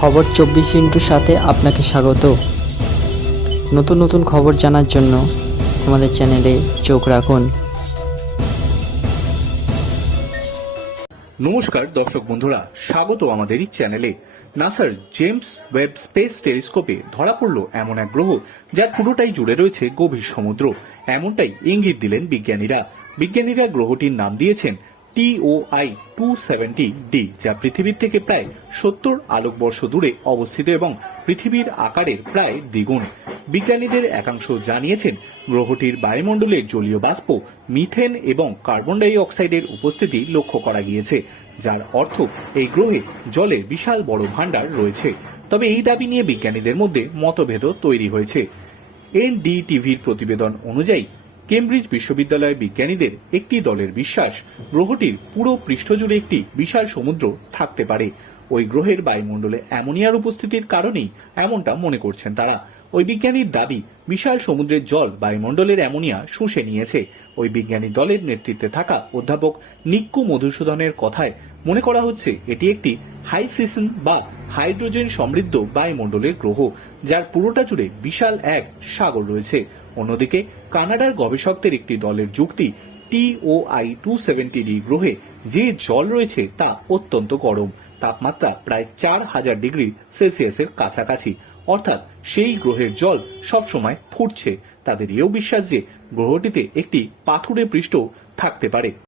খবর চব্বিশ ইন্টুর সাথে আপনাকে স্বাগত। নতুন নতুন খবর জানার জন্য আমাদের চ্যানেলে চোখ রাখুন। নমস্কার দর্শক বন্ধুরা, স্বাগত আমাদের এই চ্যানেলে। নাসার জেমস ওয়েব স্পেস টেলিস্কোপে ধরা পড়ল এমন এক গ্রহ যার পুরোটাই জুড়ে রয়েছে গভীর সমুদ্র। এমনটাই ইঙ্গিত দিলেন বিজ্ঞানীরা। বিজ্ঞানীরা গ্রহটির নাম দিয়েছেন টিওআই টু সেভেন্টি ডি যা পৃথিবীর থেকে প্রায় সত্তর আলোকবর্ষ দূরে অবস্থিত এবং পৃথিবীর আকারের প্রায় দ্বিগুণ। বিজ্ঞানীদের একাংশ জানিয়েছেন, গ্রহটির বায়ুমণ্ডলে জলীয় বাষ্প, মিথেন এবং কার্বন ডাই অক্সাইডের উপস্থিতি লক্ষ্য করা গিয়েছে, যার অর্থ এই গ্রহে জলের বিশাল বড় ভাণ্ডার রয়েছে। তবে এই দাবি নিয়ে বিজ্ঞানীদের মধ্যে মতভেদ তৈরি হয়েছে। এনডিটিভির প্রতিবেদন অনুযায়ী কেমব্রিজ বিশ্ববিদ্যালয়ের বিজ্ঞানীদের একটি দলের বিশ্বাস, গ্রহটির পুরো পৃষ্ঠজুড়ে একটি বিশাল সমুদ্র থাকতে পারে। ওই গ্রহের বায়ুমণ্ডলে অ্যামোনিয়ার উপস্থিতির কারণেই এমনটা মনে করছেন তারা। ওই বিজ্ঞানীর দাবি, বিশাল সমুদ্রের জল বায়ুমণ্ডলের অ্যামোনিয়া শুষে নিয়েছে। ওই বিজ্ঞানী দলের নেতৃত্বে থাকা অধ্যাপক নিক্কু মধুসূদনের কথায় মনে করা হচ্ছে, এটি একটি হাই সিজন বা হাইড্রোজেন সমৃদ্ধ বায়ুমণ্ডলের গ্রহ, যার পুরোটা জুড়ে বিশাল এক সাগর রয়েছে। অন্যদিকে, কানাডার গবেষকদের একটি দলের যুক্তি টিওআই টু সেভেন্টি ডি গ্রহে যে জল রয়েছে তা অত্যন্ত গরম। তাপমাত্রা প্রায় চার হাজার ডিগ্রি সেলসিয়াসের কাছাকাছি। অর্থাৎ সেই গ্রহের জল সবসময় ফুটছে। তাদের এও বিশ্বাস যে গ্রহটিতে একটি পাথুরে পৃষ্ঠ থাকতে পারে।